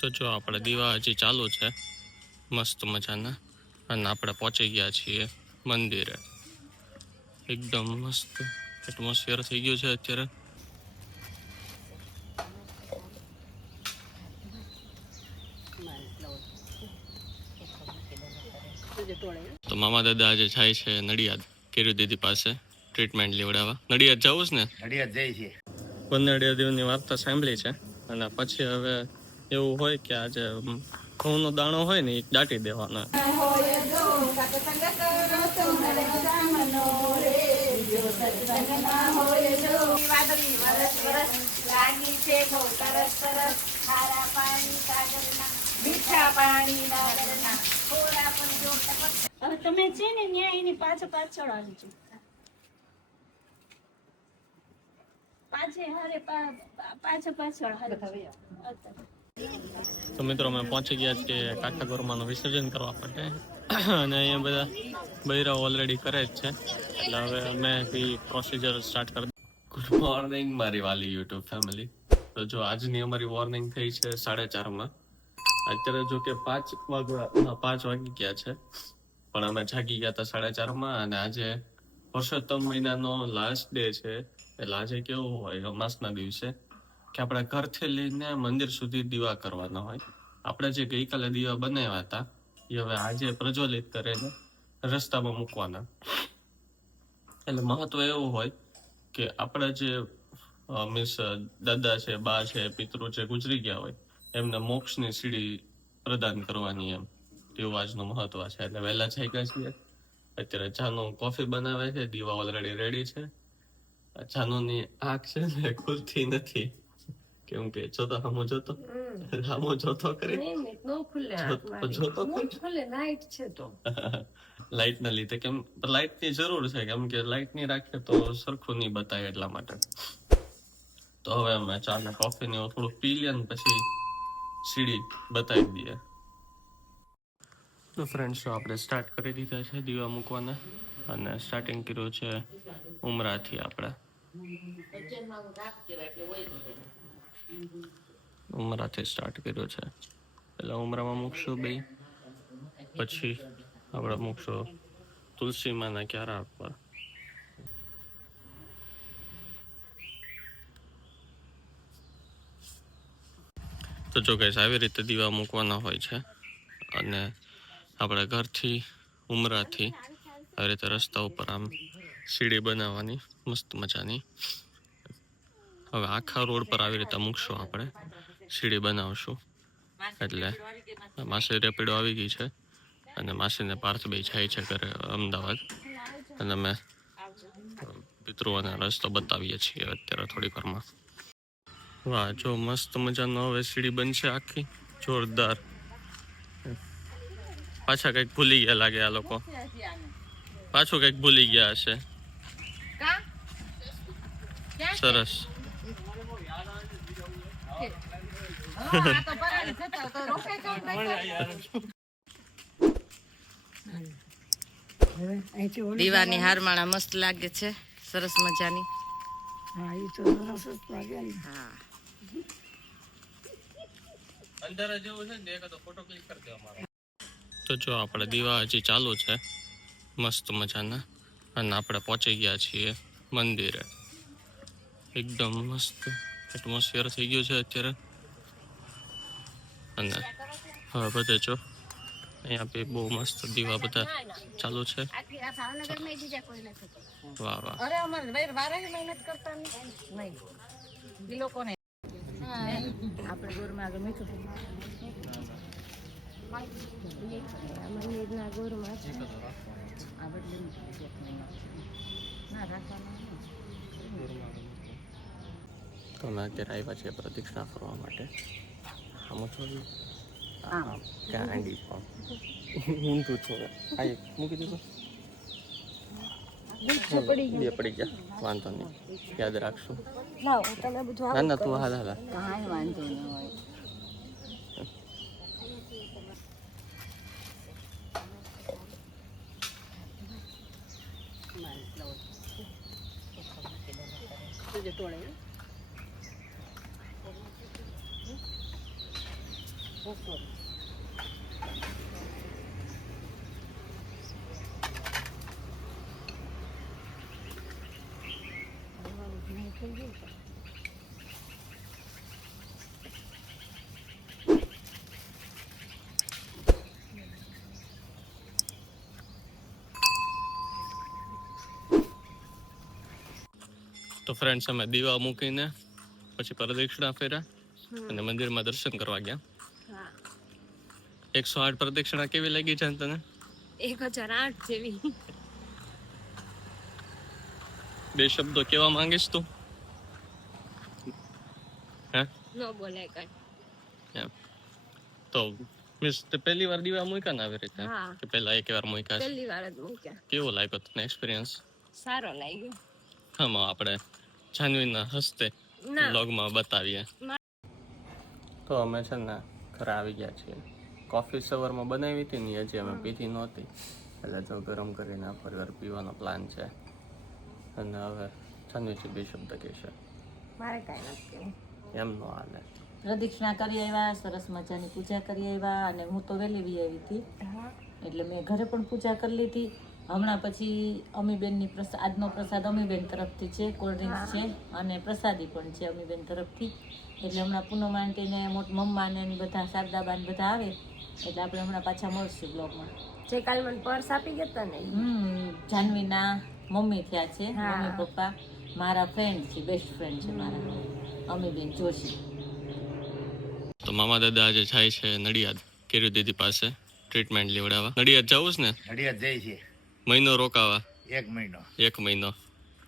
તો જો આપણે દીવા હજી ચાલુ છે મસ્ત મજાના, અને આપણે પહોંચી ગયા છીએ મંદિરે. એકદમ મસ્ત એટમોસ્ફિયર થઈ ગયું છે અત્યારે. તો મામા દાદા આજે જાય છે નડિયાદ કેરી દીદી પાસે ટ્રીટમેન્ટ લેવડાવવા. નડિયાદ જવું છે ને? નડિયાદ જાય છે. 15 દિવસની વાર્તા સાંભળી છે, અને પછી હવે એવું હોય કે આજે ઘઉંનો દાણો હોય ને એ દાટી દેવાનો. હવે તમે છે ને ન્યા એની પાછળ પાછળ આવજો. તો મિત્રો અમે પહોંચી ગયા છીએ કાઠા ગોરમાનું વિસર્જન કરવા માટે, અને અહીંયા બધા બૈરાઓ ઓલરેડી કરે જ છે, એટલે હવે અમે પ્રોસિજર સ્ટાર્ટ કરી. ગુડ મોર્નિંગ મારી વાલી યુટ્યુબ ફેમિલી. તો જો આજની અમારી વોર્નિંગ થઈ છે 4:30. અત્યારે જો કે 5 વાગી ગયા છે, પણ અમે જાગી ગયા હતા 4:30, અને આજે પુરુષોત્તમ મહિનાનો લાસ્ટ ડે છે. એટલે આજે કેવું હોય અમાસના દિવસે કે આપણે ઘરથી લઈને મંદિર સુધી દીવા કરવાના હોય. આપણે જે ગઈકાલે દીવા બનાવ્યા હતા એ હવે આજે પ્રજ્વલિત કરીને રસ્તામાં મૂકવાના. એટલે મહત્વ એવું હોય કે આપણા જે મીન્સ દાદા છે, બા છે, પિતૃ છે, ગુજરી ગયા હોય એમને મોક્ષની સીડી પ્રદાન કરવાની, એમ તેવું આજનું મહત્વ છે. એટલે વહેલા જાગ્યા છીએ. અત્યારે જાનુ કોફી બનાવે છે, દીવા ઓલરેડી રેડી છે. જાનુની આંખ છે ને ખુલતી નથી, કેમ કે જોતો સામો જોતો કરી લાઈટ ના લીધે. કેમ લાઈટ ની જરૂર છે, કેમ કે લાઈટ ની રાખે તો સરખું નહીં બતાવે, એટલા માટે. તો હવે અમે ચા ને કોફી ને થોડુંક પી લઈએ ને પછી સીડી બતાવી દઈએ. તો ફ્રેન્ડ્સ, આપણે સ્ટાર્ટ કરી દીધા છે દીવા મૂકવાના, અને સ્ટાર્ટિંગ કર્યું છે ઉમરાથી. આપણે ઉમરાથી સ્ટાર્ટ કર્યું છે. પેલા ઉમરામાં મૂકશું બે, પછી આપણે મૂકશું તુલસી માના ક્યારા પર. તો જો ગાઈસ, આવી રીતે દીવા મૂકવાના હોય છે, અને આપણે ઘરથી ઉમરાથી આવી રીતે રસ્તા ઉપર આમ સીડી બનાવવાની મસ્ત મજાની. હવે આખા રોડ પર આવી રીતે મૂકશું, આપણે સીડી બનાવશું. એટલે માસી રેપિડો આવી ગઈ છે, અને માસીને પાર્થભાઈ જાય છે ઘરે અમદાવાદ, અને અમે પિતૃઓને રસ્તો બતાવીએ છીએ અત્યારે થોડી વારમાં. વાહ, જો મસ્ત મજાનો હવે સીડી બનશે આખી જોરદાર. પાછા કઈક ભૂલી ગયા લાગે આ લોકો, પાછું કઈક ભૂલી ગયા હશે. સરસ. દીવાની હારમાળા મસ્ત લાગે છે, સરસ મજાની. તો જો આપણે દીવા હજી ચાલુ છે મસ્ત મજાના, અને આપણે પહોંચી ગયા છીએ મંદિરે. એકદમ મસ્ત એટમોસ્ફિયર થઈ ગયું છે અત્યારે. અને હવે બધે જો અહીંયા બી બહુ મસ્ત દીવા બધા ચાલુ છે. વાહ વાહ. આપણે ગોરમાં આગળ મીઠું મંદિરના ગોરમાં તો અમે અત્યારે આવ્યા છીએ પ્રદક્ષિણા કરવા માટે. આમ થોડી ગાંડી પણ ઊંધું છું. આ મૂકી દીધું, બે પડી ગયા, વાંધો નહીં, યાદ રાખશું. ના ના, તું હાલ હાલ. કાંઈ વાંધો ન હોય. તો ફ્રેન્ડ્સ અમે દીવા મૂકીને પછી પ્રદક્ષિણા ફેર્યા અને મંદિરમાં દર્શન કરવા ગયા. 108 પ્રદક્ષિણા કેવી લાગી છે તને? 1008 જેવી. બે શબ્દો કેવા માંગીશ તું? હે ન બોલાય કઈ. એમ. તો મિસ તે પહેલી વાર દીવા મૂક્યા ને આવી રીતે હા. કે પહેલા એક વાર મૂક્યા છે? પહેલી વાર જ મૂક્યા. કેવો લાગ્યો તને એક્સપિરિયન્સ? સારો લાગ્યો. આમાં આપણે જાનવીના હસ્તે ના. વ્લોગમાં બતાવીએ. તો અમે છે ને ઘરે આવી ગયા છીએ. કોફી સવારમાં બનાવી હતી ને હજી અમે પીધી નહોતી, એટલે જો ગરમ કરીને ફરીવાર પીવાનો પ્લાન છે. અને હવે જાનવીજી બે શબ્દ કહેશે. મારે કાંઈ નથી કહેવું. એમ નો હાલે. પ્રદક્ષિણા કરી આવ્યા, સરસ મજાની પૂજા કરી આવ્યા, અને હું તો વહેલી બી આવી હતી એટલે મેં ઘરે પણ પૂજા કરી લીધી. હમણાં પછી અમીબેનની આજનો પ્રસાદ અમીબેન તરફથી છે, કોલ્ડ ડ્રિંક્સ છે અને પ્રસાદી પણ છે અમીબેન તરફથી. એટલે હમણાં પૂનમ આંટીને મમ્મા ને બધા શારદાબાન બધા આવે એટલે આપણે હમણાં પાછા મળશું બ્લોગમાં. જે કાલ મને પર્સ આપી ગયા ને. જાનવીના મમ્મી થયા છે, મમ્મી પપ્પા મારા ફ્રેન્ડ છે, બેસ્ટ ફ્રેન્ડ છે મારા અમીબેન જોશી. તો મામા દાદા આજે જાય છે નડિયાદ કેરી દીદી પાસે ટ્રીટમેન્ટ લેવડાવવા. નડિયાદ જવું છે ને? નડિયાદ જાય છે મહિનો રોકાવા. 1 મહિનો. 1 મહિનો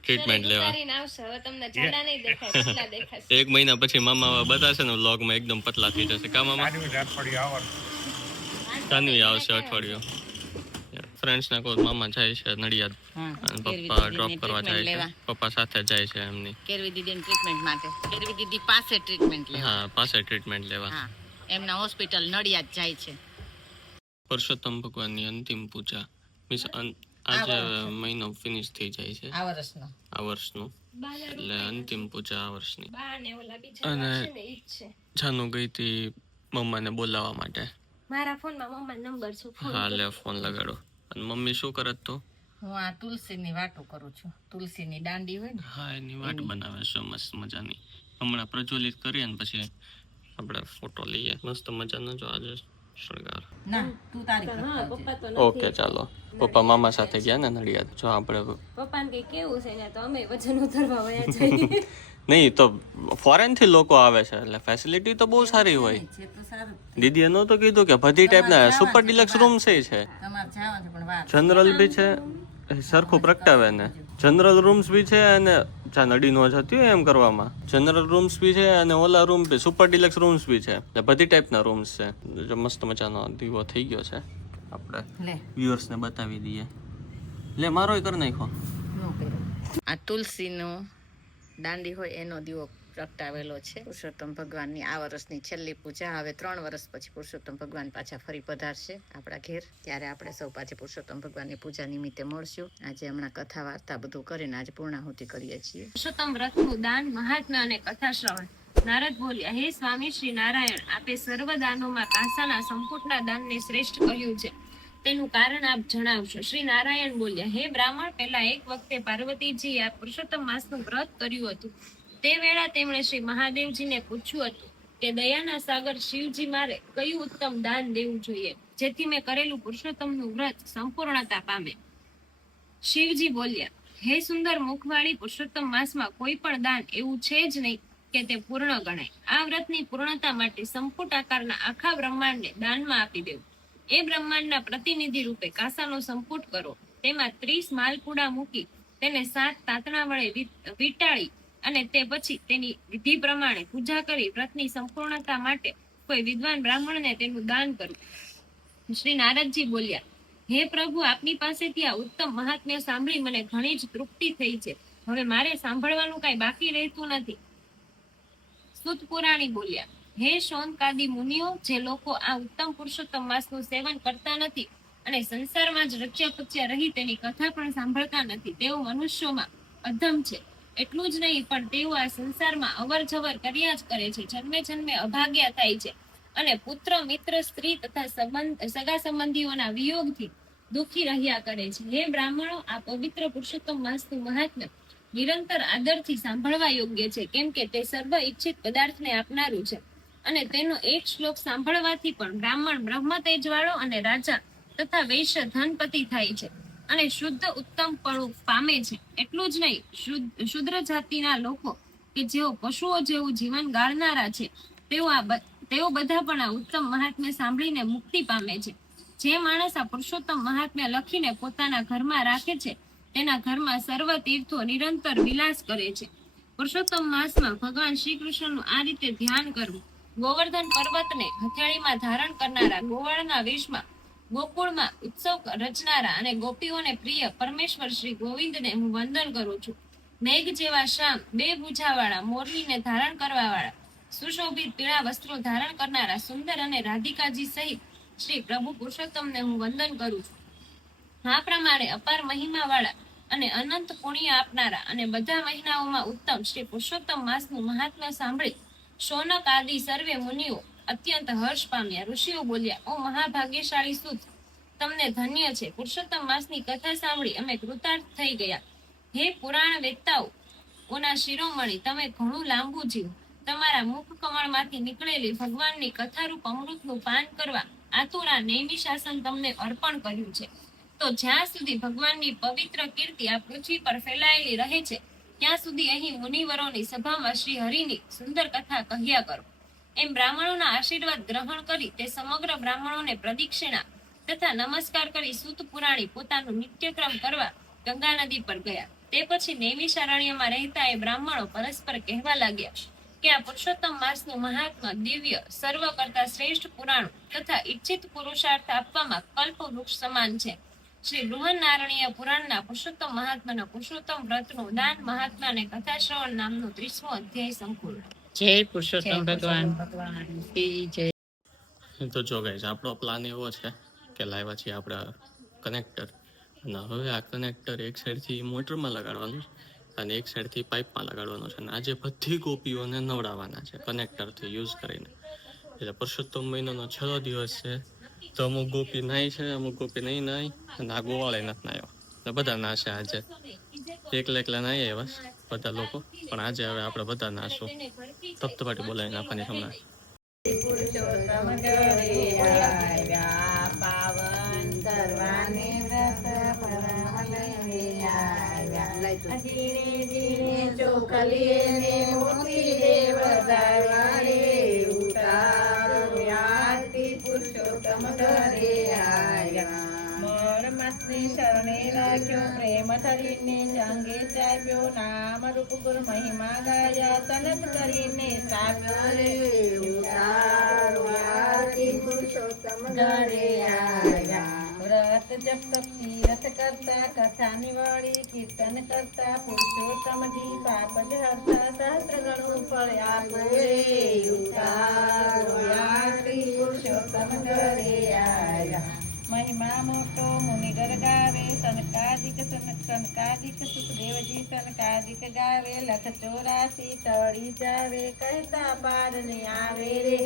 ટ્રીટમેન્ટ લેવા. આવશે હવે તમને જાડા નહીં દેખાય, પતલા દેખાશે. 1 મહિના પછી મામા બતાશે ને વ્લોગમાં એકદમ પતલા થઈ જશે. કા મામા? જાનવી આવશે અઠવાડિયું. ફ્રેન્ડ્સ ના કોઈ મામા જાય છે નડિયાદ અને પપ્પા ડ્રોપ કરવા જાય છે. પપ્પા સાથે જાય છે એમની કેરવી દીદીની ટ્રીટમેન્ટ માટે. કેરવી દીદી પાસે ટ્રીટમેન્ટ લેવા. હા, પાસે ટ્રીટમેન્ટ લેવા. હા, એમના હોસ્પિટલ નડિયાદ જાય છે. પુરુષોત્તમ ભગવાનની અંતિમ પૂજા મીન્સ આજે મહિનો ફિનિશ થઈ જાય છે આ વર્ષનો. આ વર્ષનું, એટલે અંતિમ પૂજા આ વર્ષની. બાને ઓલા બીજા અને છે ને ઈ જ છે. જાનુ ગઈ હતી મમ્માને બોલાવવા માટે. મારા ફોનમાં મમ્માનો નંબર છે. હા, લે ફોન લગાડો. અને મમ્મી શું કરત તો? હું આ તુલસીની વાતો કરું છું. તુલસીની દાંડી હોય ને. હા, એની વાટ બનાવે છે મસ્ત મજાની. હમણાં પ્રજ્વલિત કરીએ ને પછી આપણે ફોટો લઈએ. મસ્ત મજાનો જો આજે શણગાર. ના, તું તારી હા, પપ્પા તો ઓકે, ચાલો. પપ્પા મામા સાથે ગયા ને નડિયાદ. જો આપણે પપ્પાને કઈ કેવું છે ને તો અમે વજન ઉતારવા વયા જઈએ. નહીં તો ફોરેન થી લોકો આવે છે એટલે ફેસિલિટી તો બહુ સારી હોય. છે તો સારું. દીદી એનું તો કીધું કે બધી ટાઈપના સુપર ડિલક્સ રૂમ છે. તમારે જવાનું પણ વાર. જનરલ બી છે, સરખું પ્રગટાવે ને. જનરલ રૂમ્સ બી છે અને જ્યાં નડી નો જતી હોય એમ કરવામાં જનરલ રૂમ્સ બી છે અને ઓલા રૂમ બી સુપર ડિલક્સ રૂમ્સ બી છે. એટલે બધી ટાઈપના રૂમ્સ છે. જો મસ્ત મજાનો દીવો થઈ ગયો છે, આપણે લે વ્યુઅર્સને બતાવી દઈએ. લે મારોય કરી નાખો. આ તુલસીનો દાંડી હોય એનો દીવો પ્રગટાવેલો છે. પુરુષોત્તમ ભગવાનની આ વર્ષની છેલ્લી પૂજા. હવે 3 વર્ષ પછી પુરુષોત્તમ ભગવાન પાછા ફરી પધારશે આપણા ઘેર. ત્યારે આપણે સૌ પાછી પુરુષોત્તમ ભગવાનની પૂજા નિમિત્તે મળશું. આજે હમણાં કથા વાર્તા બધું કરીને આજે પૂર્ણાહુતિ કરીએ છીએ. પુરુષોત્તમ વ્રતનું દાન, મહાત્મ્ય અને કથા શ્રવણ. નારદ બોલ્યા, હે સ્વામી શ્રી નારાયણ, આપે સર્વ દાનોમાં કાંસાના સંપુટના દાનને શ્રેષ્ઠ કહ્યું છે. તેનું કારણ આપ જણાવશો. શ્રી નારાયણ બોલ્યા, હે બ્રાહ્મણ, પહેલા એક વખતે પાર્વતીજી આ પુરુષોત્તમ માસનું વ્રત કર્યું હતું. તે વેળા તેમણે શ્રી મહાદેવજીને પૂછ્યું હતું કે દયાના સાગર શિવજી, મારે કયું ઉત્તમ દાન દેવું જોઈએ જેથી મેં કરેલું પુરુષોત્તમનું વ્રત સંપૂર્ણતા પામે. શિવજી બોલ્યા, હે સુંદર મુખવાળી, પુરુષોત્તમ માસમાં કોઈ પણ દાન એવું છે જ નહીં કે તે પૂર્ણ ગણાય. આ વ્રતની પૂર્ણતા માટે સંપુટ આકારના આખા બ્રહ્માંડને દાનમાં આપી દેવું. એ બ્રહ્માંડના પ્રતિનિધિ રૂપે કાંસાનો સંપુટ કરો. તેમાં 30 માલપુડા મૂકી તેને 7 તાતણા વડે વીંટાળી અને તે પછી તેની વિધિ પ્રમાણે પૂજા કરી વ્રતની સંપૂર્ણતા માટે કોઈ વિદ્વાન બ્રાહ્મણને તેનું દાન કરવું. શ્રી નારદજી બોલ્યા, હે પ્રભુ, આપની પાસેથી આ ઉત્તમ મહાત્મ્ય સાંભળી મને ઘણી જ તૃપ્તિ થઈ છે. હવે મારે સાંભળવાનું કાંઈ બાકી રહેતું નથી. સુત પુરાણી બોલ્યા, હે શૌનકાદી મુનિઓ, જે લોકો આ ઉત્તમ પુરુષોત્તમ માસનું સેવન કરતા નથી અને સંસારમાં જ રચ્યા પચ્યા રહી તેની કથા પણ સાંભળતા નથી, તેઓ મનુષ્યોમાં અધમ છે. એટલું જ નહીં પણ તેઓ આ સંસારમાં અવર જવર કર્યા જ કરે છે. જન્મે જન્મે અભાગ્યા થાય છે. અને પુત્ર મિત્ર સ્ત્રી તથા સગા સંબંધીઓના વિયોગથી દુઃખી રહ્યા કરે છે. હે બ્રાહ્મણો, આ પવિત્ર પુરુષોત્તમ માસનું મહાત્મ્ય નિરંતર આદરથી સાંભળવા યોગ્ય છે, કેમ કે તે સર્વ ઈચ્છિત પદાર્થને આપનારું છે. અને તેનો એક શ્લોક સાંભળવાથી પણ બ્રાહ્મણ બ્રહ્મ તેજવાળો અને રાજા તથા વૈશ્ય ધનપતિ થાય છે અને શુદ્ધ ઉત્તમ પણ પામે છે. એટલું જ નહીં, શુદ્ર જાતિના લોકો કે જેઓ પશુઓ જેવું જીવન ગાળનારા છે, તેઓ બધા પણ આ ઉત્તમ મહાત્મ્ય સાંભળીને મુક્તિ પામે છે. જે માણસ આ પુરુષોત્તમ મહાત્મ્ય લખીને પોતાના ઘરમાં રાખે છે, તેના ઘરમાં સર્વ તીર્થો નિરંતર વિલાસ કરે છે. પુરુષોત્તમ માસમાં ભગવાન શ્રી કૃષ્ણનું આ રીતે ધ્યાન કરવું. ગોવર્ધન પર્વતને હથેળીમાં ધારણ કરનારા, ગોવાળના વેશમાં ગોકુળમાં ઉત્સવ રચનારા અને ગોપીઓને પ્રિય પરમેશ્વર શ્રી ગોવિંદને હું વંદન કરું છું. મેઘ જેવા શ્યામ, બે ભુજાવાળા, મોરનીને ધારણ કરવાવાળા, સુશોભિત પીળા વસ્ત્રો ધારણ કરનારા, સુંદર અને રાધિકાજી સહિત શ્રી પ્રભુ પુરુષોત્તમને હું વંદન કરું છું. આ પ્રમાણે અપાર મહિમાવાળા અને અનંત પુણ્ય આપનારા અને બધા મહિનાઓમાં ઉત્તમ શ્રી પુરુષોત્તમ માસનું મહાત્મ્ય સાંભળી શૌનક આદિ સર્વે મુનિઓ અત્યંત હર્ષ પામ્યા. ઋષિઓ બોલ્યા, ઓ મહાભાગ્યશાળી સૂત, તમને ધન્ય છે. પુરુષોત્તમ માસની કથા સાંભળી અમે કૃતાર્થ થઈ ગયા. હે પુરાણ વેત્તાઓ, ઓના શિરોમણી, તમે ઘણું લાંબુ જીવો. તમારા મુખ કમળમાંથી નીકળેલી ભગવાનની કથારૂપ અમૃતનું પાન કરવા આતુરા નૈમિષાસન તમને અર્પણ કર્યું છે. તો જ્યાં સુધી ભગવાનની પવિત્ર કીર્તિ આ પૃથ્વી પર ફેલાયેલી રહે છે, ત્યાં સુધી અહીં મુનિવરોની સભામાં શ્રી હરિની સુંદર કથા કહ્યા કરો. એમ બ્રાહ્મણોના આશીર્વાદ ગ્રહણ કરી તે સમગ્ર બ્રાહ્મણોને પ્રદક્ષિણા તથા નમસ્કાર કરી સૂત પુરાણી પોતાનું નિત્યક્રમ કરવા ગંગા નદી પર ગયા. તે પછી નૈમિષારણ્યમાં રહેતા એ બ્રાહ્મણો પરસ્પર કહેવા લાગ્યા કે આ પુરુષોત્તમ માસનું મહાત્મા દિવ્ય, સર્વ કરતા શ્રેષ્ઠ પુરાણો તથા ઈચ્છિત પુરુષાર્થ આપવામાં કલ્પ વૃક્ષ સમાન છે. શ્રી બૃહન્નારણીય પુરાણના પુરુષોત્તમ મહાત્માના પુરુષોત્તમ વ્રતનું દાન, મહાત્મા અને કથા શ્રવણ નામનું 30મો અધ્યાય સંપૂર્ણ. જય પુરુષોત્તમ ભગવાન. તો જો ગાઈઝ, આપણો પ્લાન એવો છે કે લાવ્યા છીએ આપણા કનેક્ટર, અને હવે આ કનેક્ટર એક સાઈડથી મોટરમાં લગાડવાનું અને એક સાઈડથી પાઇપમાં લગાડવાનું છે. અને આજે બધી ગોપીઓને નવડાવવાના છે કનેક્ટરથી યુઝ કરીને. એટલે પુરુષોત્તમ મહિનાનો છેલ્લો દિવસ છે, તો અમુક ગોપી નાય છે, અમુક ગોપી નહીં નાય, અને આ ગોવાળે નથી નાયો. એટલે બધા નાશે આજે. એકલા નાય બસ બધા લોકો, પણ આજે હવે આપણે બધા નાશું. તપ્તપાટી બોલાવી નાખવાની હમણાં. પુરુષોત્તમ ઘરે આવ્યા, પાવન કરવાને વ્રત પરમ લઈને આવ્યા. ધીરે ધીરે ચોખલીને મોતી રે વધારવા રે, ઉતારો આરતી પુરુષોત્તમ ઘરે આવ્યા. માસની શરણે રાખ્યો, પ્રેમ ધરીને જંગે ચાપ્યો, નામ રૂપ ગુર મહિમા ગાયા, સનત કરીને સાપ્યો રે, ઉતારો આરતી પુરુષોત્તમ ઘરે આવ્યા. વ્રત જપ તપ તીરથ કરતા, કથા નિવાળી કીર્તન કરતા, પુરુષોત્તમજી પાપ જ હરતા, સહસ્ત્ર ગણું ફળ આપે રે, ઉતારો આરતી પુરુષોત્તમ ઘરે આવ્યા. મહિમા મોટો મુનિગર ગાવે, સનકાદિક સુખદેવજી સનકાદિક ગાવે, લખ 84 તળી જાવે, કહેતા પાર ને આવે રે,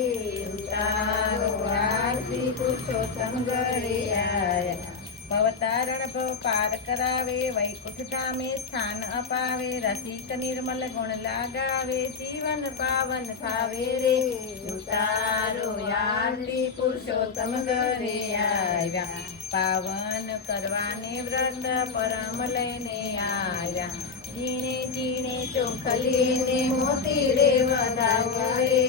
ઉતારો આરતી પુરુષોત્તમ ઘરે આવ્યા. ભવતારણ ભવ પાર કરાવે, વૈકુંઠ ધામે સ્થાન અપાવે, રસિક નિર્મલ ગુણ લાગાવે, જીવન પાવન થાવે રે, ઉતારો આરતી પુરુષોત્તમ ઘરે આવ્યા. પાવન કરવાને વ્રત પરમ લઈને આવ્યા. જીણે જીણે ચોખલીને મોતી રે વધાવ્યા રે,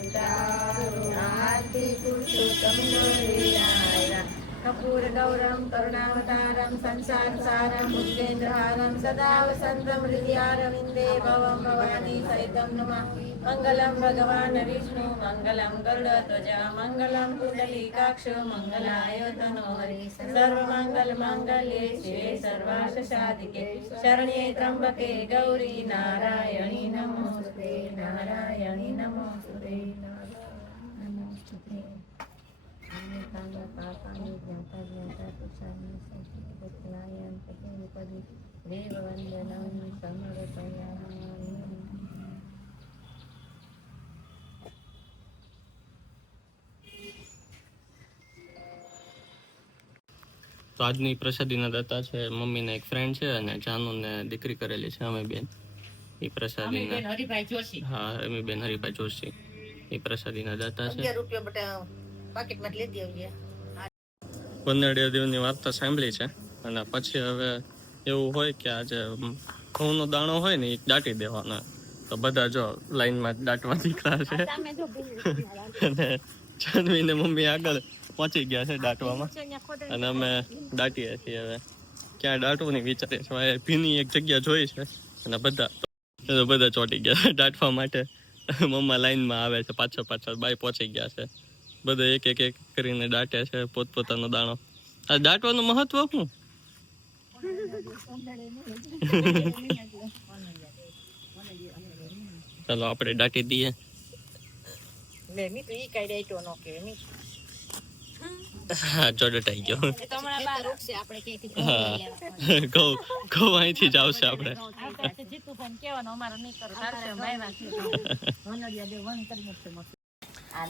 ઉતારો આરતી પુરુષોત્તમ ઘરે આવ્યા. કપૂર ગૌરમ કરુણાવતારમ સંસાર સારમ ઉજ્જેન્દ્રહારમ સદા વસંતમ હૃદયારવિંદે ભવમ ભવાની સહિતમ નમઃ. મંગલમ ભગવાન વિષ્ણુ મંગલમ ગરુડધ્વજ મંગલમ પુંડલીકાક્ષ મંગલાય તનોહરિ. સર્વમંગલ માંગલ્યે શિવે સર્વાર્થ સાધિકે શરણ્યે ત્રંબકે ગૌરી નારાયણી નમોસ્તુતે, નારાયણી નમોસ્તુતે, નારાયણી નમોસ્તુતે. પાપાની જ્ઞાતા જ્ઞાતા તુષારની સંસ્કૃતનાયન પતિ પદી દેવ વંદનમ સમર્પયામિ. તો આજની પ્રસાદીના દાતા છે મમ્મીના એક ફ્રેન્ડ છે અને જાનુને દીકરી કરેલી છે અમે બેન. એ પ્રસાદીના હરિભાઈ જોશી. હા અમે બેન હરિભાઈ જોશી એ પ્રસાદીના દાતા છે. 11 રૂપિયા બટા પાકીટમાં લીધી આવીએ. 15 દિવસની વાર્તા સાંભળી છે અને પછી હવે એવું હોય કે આજે ઘઉંનો દાણો હોય ને એ દાટી દેવાનો, તો બધા જો લાઈનમાં દાટવા દીકરા છે અને જાનવીને મમ્મી આગળ પહોંચી ગયા છે દાટવામાં અને અમે દાટીએ છીએ. હવે ક્યાં દાટવું નહીં વિચારીએ છીએ. ભીની એક જગ્યા જોઈ છે અને બધા ચોંટી ગયા છે દાટવા માટે. મમ્મા લાઈનમાં આવે છે, પાછળ બાય પહોંચી ગયા છે. બધા એક કરીને દાટે છે પોતપોતાનો દાણો. આ દાટવાનું મહત્વ શું? ચાલો આપણે દાટી દઈએ. લે મી તો ઈ કાઈ ડેટો નો કે મી. હા ચોડટાઈ ગયો. એ તો હમણાં બાર રોકશે આપણે ક્યાંયથી હા ઘઉં અહીંથી જ આવશે આપણે. જીતુભાઈ કહેવાનું અમારે નહીં કરો, તારે માયવા છે. વનડિયા દે વન કરીને છે મસ્ત.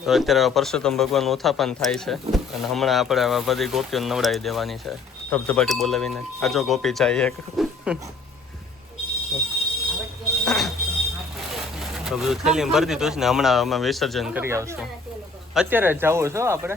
તો અત્યારે પરસોત્તમ ભગવાન ઉત્થાપન થાય છે અને હમણાં આપણે હવે બધી ગોપીઓ નવડાવી દેવાની છે ધબધબાટી બોલાવીને. આ જો ગોપી જાય એક. તો બધું થેલીમાં ભરી દીધું છે ને હમણાં અમે વિસર્જન કરી આવશું. અત્યારે જ જવું છો આપણે?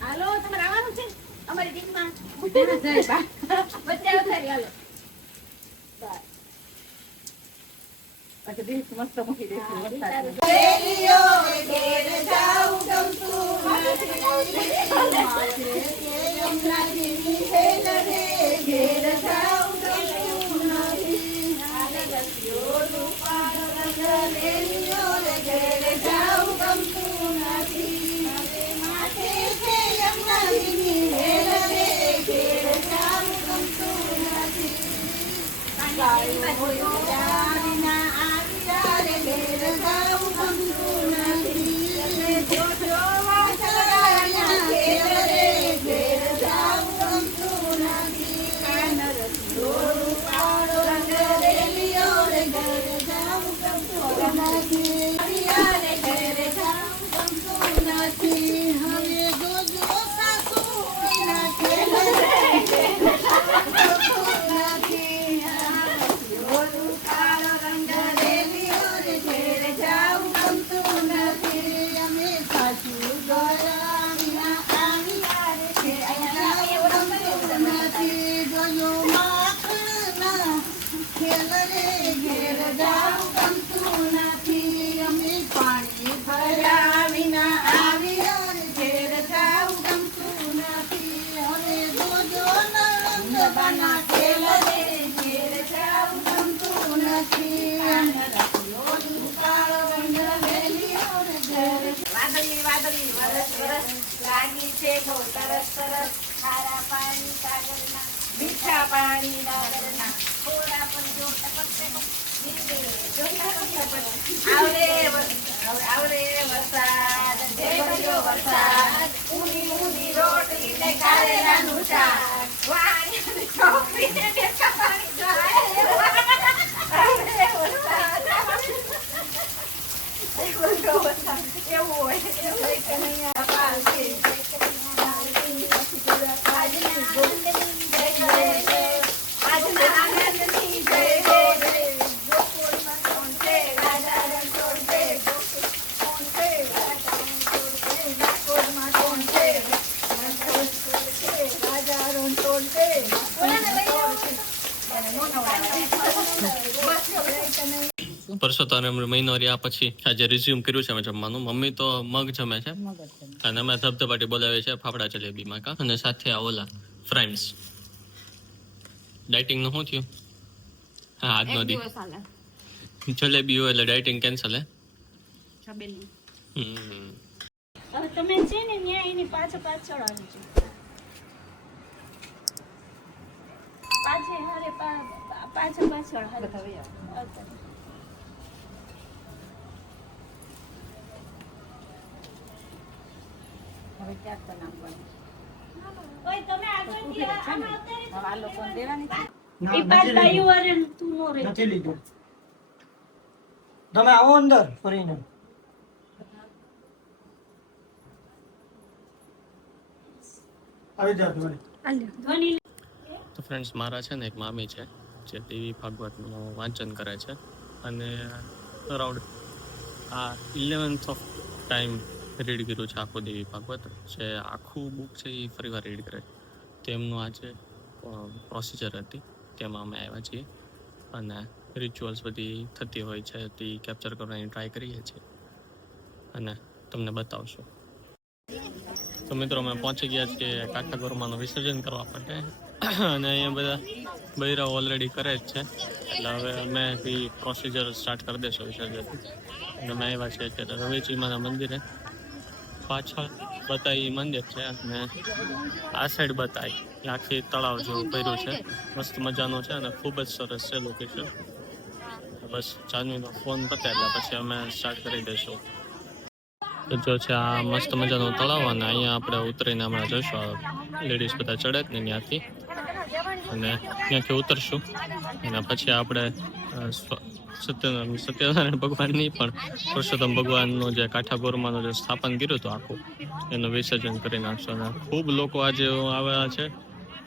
હાલો તમારે આવવાનું છે અમારી ટીમમાં. વચ્ચે આવતા હાલો. મીઠા પાણી નાગરના થોડા પણ જો આવરે વરસાદ વરસાદ ઊની ઊની રોટલી ને કારેલાનું શાક વાણી છોકરીને બેઠા પાણી જાય આવરે વરસાદ એવું હોય કનૈયા પાલતી પરસોત્તમ મહિનો રહ્યા પછી આજે રિઝ્યુમ કર્યું છે અમે જમવાનું. મમ્મી તો મગ જમે છે અને અમે ધબધબાટી બોલાવીએ છીએ ફાફડા જલેબીમાં કા અને સાથે આ ઓલા ફ્રેન્ડ્સ ડાયટિંગ નું શું થયું? હા, આજનો એક દી દિવસ હાલે જલેબી હોય એટલે ડાયટિંગ કેન્સલ હે. છબેલી. હમ. હવે તમે છે ને ન્યા એની પાછળ પાછળ આવી છો. પાછળ હારે પાછળ હારે. Okay. હવે ક્યાંક બનાવવાનું ઓય તમે આગળથી આમ અત્યારે હવે આ લોકોને દેવાની છે. ઈ પાછ બાયું વારે તું નો રે. નથી લીધું. તમે આવો અંદર ફરીને. આવી જાવ તમે. ધ્વનિ તો ફ્રેન્ડ્સ, મારા છે ને એક મામી છે જે દેવી ભાગવતનું વાંચન કરે છે અને અરાઉન્ડ આ 11th ઓફ ટાઈમ રીડ કર્યું છે આખું દેવી ભાગવત. જે આખું બુક છે એ ફરીવાર રીડ કરે છે. તેમનું આજે પ્રોસિજર હતી, તેમાં અમે આવ્યા છીએ અને રિચ્યુઅલ્સ બધી થતી હોય છે તે કેપ્ચર કરવાની ટ્રાય કરીએ છીએ અને તમને બતાવશું. તો મિત્રો, અમે પહોંચી ગયા છીએ કાઠા ગોરમાનું વિસર્જન કરવા માટે અને અહીંયા બધા બૈરાઓ ઓલરેડી કરે જ છે, એટલે હવે અમે બી પ્રોસિજર સ્ટાર્ટ કરી દઈશું વિસર્જન. અને અમે આવ્યા છીએ અત્યારે રવેચીમાના મંદિરે. પાછળ બતાઈ મંદિર છે અને આ સાઈડ બતાઈ આખી તળાવ જેવું કર્યું છે, મસ્ત મજાનું છે અને ખૂબ જ સરસ છે લોકેશન. બસ જાનવીનો ફોન પતે એટલે પછી અમે સ્ટાર્ટ કરી દઈશું. તો જો છે આ મસ્ત મજાનું તળાવ અને અહીંયા આપણે ઉતરીને હમણાં જઈશું. લેડીઝ બધા ચડે જ ને ત્યાંથી, અને ત્યાંથી ઉતરશું અને પછી આપણે સત્યનારાયણ ભગવાનની પણ પુરુષોત્તમ ભગવાનનું જે કાઠા ગોરમાનું જે સ્થાપન કર્યું હતું આખું, એનું વિસર્જન કરી નાખશું. અને ખૂબ લોકો આજે આવ્યા છે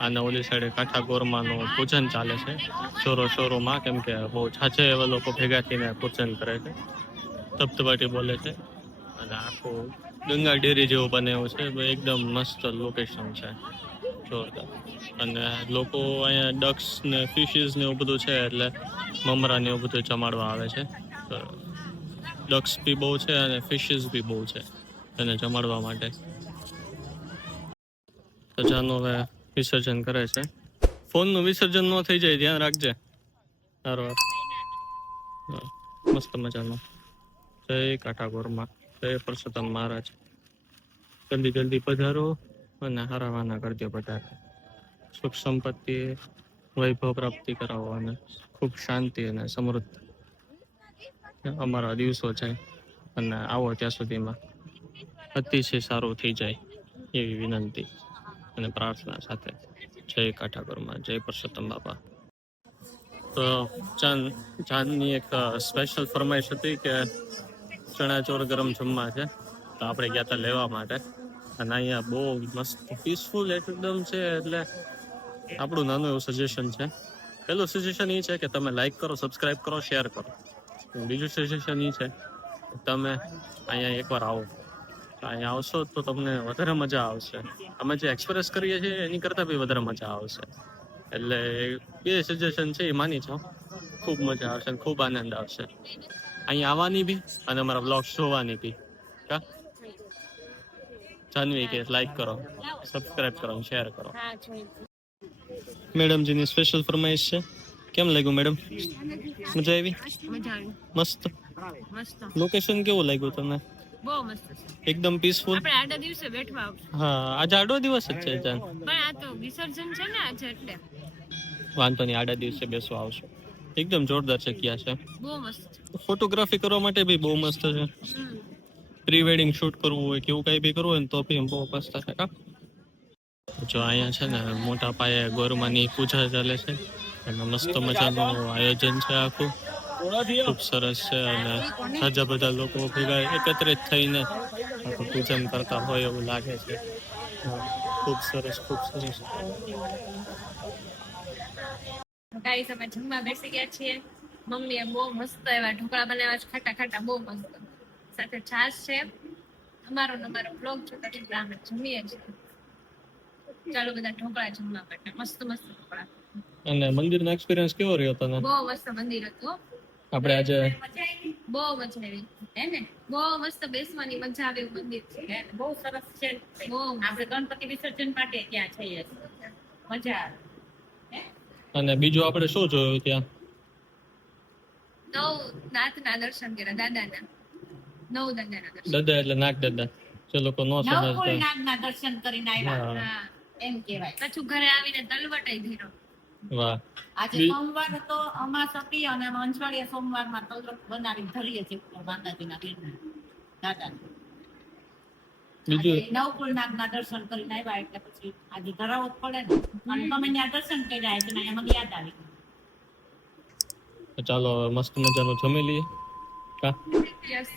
અને ઓલી સાઈડે કાઠા ગોરમાનું પૂજન ચાલે છે શોરો શોરોમાં, કેમ કે બહુ છાછે એવા લોકો ભેગા થઈને પૂજન કરે છે, તપ્તપાટી બોલે છે અને આખું ગંગા ડેરી જેવું બનાવ્યું છે. એકદમ મસ્ત લોકેશન છે, જોરદાર. અને લોકો અહીંયા ડક્સ ને ફિશિસ ને એવું બધું છે, એટલે મમરા ને એવું બધું જમાડવા આવે છે. ડક્સ બી બહુ છે અને ફિશિસ બી બહુ છે એને જમાડવા માટે. તો જાનું હવે વિસર્જન કરે છે. ફોનનું વિસર્જન ન થઈ જાય, ધ્યાન રાખજે. સારો, મસ્ત મજાનો. જય કાઠા ગોરમા, જય પુરુષોત્તમ મહારાજ. જલ્દી જલ્દી પધારો અને હારાવાના કરજો બધા. સુખ સંપત્તિ વૈભવ પ્રાપ્તિ કરાવો અને ખૂબ શાંતિ અને સમૃદ્ધ અમારા દિવસો છે અને આવો ત્યાં સુધીમાં અતિશય સારું થઈ જાય એવી વિનંતી અને પ્રાર્થના સાથે. જય કાઠા ગોરમા, જય પુરુષોત્તમ બાપા. તો ચાંદની એક સ્પેશિયલ ફરમાઈશ હતી કે ચણા ચોર ગરમ જમવા છે, તો આપણે ગયા હતા લેવા માટે. અને અહીંયા બહુ મસ્ત પીસફુલ એકદમ છે, એટલે આપણું નાનું એવું સજેશન છે. પહેલું સજેશન એ છે કે તમે લાઈક કરો, સબસ્ક્રાઈબ કરો, શેર કરો. બીજું સજેશન એ છે તમે અહીંયા એકવાર આવો. અહીંયા આવશો તો તમને વધારે મજા આવશે. અમે જે એક્સપ્રેસ કરીએ છીએ એની કરતાં બી વધારે મજા આવશે. એટલે બે સજેશન છે એ માની જાઓ, ખૂબ મજા આવશે અને ખૂબ આનંદ આવશે અહીંયા આવવાની બી અને અમારા બ્લોગ્સ જોવાની બી. કા જાનવી કે લાઈક કરો, સબસ્ક્રાઈબ કરો, શેર કરો. હા જોઈ મેડમજીની સ્પેશિયલ ફરમાઈશ છે. કેમ લાગ્યું મેડમ? મજા આવી? મજા આવી. મસ્ત. મસ્ત, લોકેશન કેવું લાગ્યું તમને? બહુ મસ્ત છે. એકદમ પીસફુલ. આપણે આડા દિવસે બેઠવા આવશું. હા, આજે આડો દિવસ જ છે જાન. પણ આ તો વિસર્જન છે ને આજે, એટલે વાંધો નહીં, આડા દિવસે બેસવા આવશો. એકદમ જોરદાર જગ્યા છે. બહુ મસ્ત છે. ફોટોગ્રાફી કરવા માટે બી બહુ મસ્ત છે. પ્રી વેડિંગ શૂટ કરવું હોય કે એવું કઈ બી કરવું હોય ને તો બી બહુ મસ્ત છે. જો અહીંયા છે ને મોટા પાયે ગોરમાની પૂજા ચાલે છે અને મસ્ત મજાનું આયોજન છે આખું, ખૂબ સરસ છે. અને સાજા બધા લોકો ભેગા એકત્રિત થઈને આખું પૂજન કરતા હોય એવું લાગે છે. ખૂબ સરસ, ખૂબ સરસ. ગાઈસ, અમે જમવા બેસી ગયા છીએ. મમ્મીએ બહુ મસ્ત એવા ઢોકળા બનાવ્યા છે, ખાટા ખાટા, બહુ મસ્ત. સાથે છાશ છે. અમારો બ્લોગ જોતા એટલે અમે જમીએ છીએ. ચાલો બધા ઢોકળા જમવા માટે. મસ્ત મસ્ત ઢોકળા. અને મંદિરનો એક્સપિરિયન્સ કેવો રહ્યો તને? બહુ મસ્ત મંદિર હતું. આપણે આજે બહુ મજા આવી હે ને, બહુ મસ્ત બેસવાની મજા આવે એવું મંદિર છે. બહુ સરસ છે. બહુ આપણે ગણપતિ વિસર્જન માટે ત્યાં જઈએ છીએ. મજા આવે. અને બીજું આપણે શું જોયું ત્યાં? નવ નાથના દર્શન કર્યા, દાદાના નવ દાદાના દર્શન. દાદા એટલે નાગ દાદા, જે લોકો નો નવકુળ સમજતા. નાગના દર્શન કરીને આવ્યા હા. હા. એમ કહેવાય. પાછું ઘરે આવીને તલવટાઈ ધીરો. વાહ. આજે બી- સોમવાર હતો, અમાસ હતી અને અમે અંજવાળીયા સોમવારમાં તલવટ બનાવી ધરીએ છીએ માતાજીના ઘેરના દાદાને. બીજું આજે નવકુળ નાગના દર્શન કરીને આવ્યા એટલે પછી આજે ધરાવો જ પડે ને. અને તમે ત્યાં દર્શન કર્યા એટલે મને યાદ આવી ગયું. ચાલો હવે મસ્ત મજાનું જમી લઈએ. કા Yes.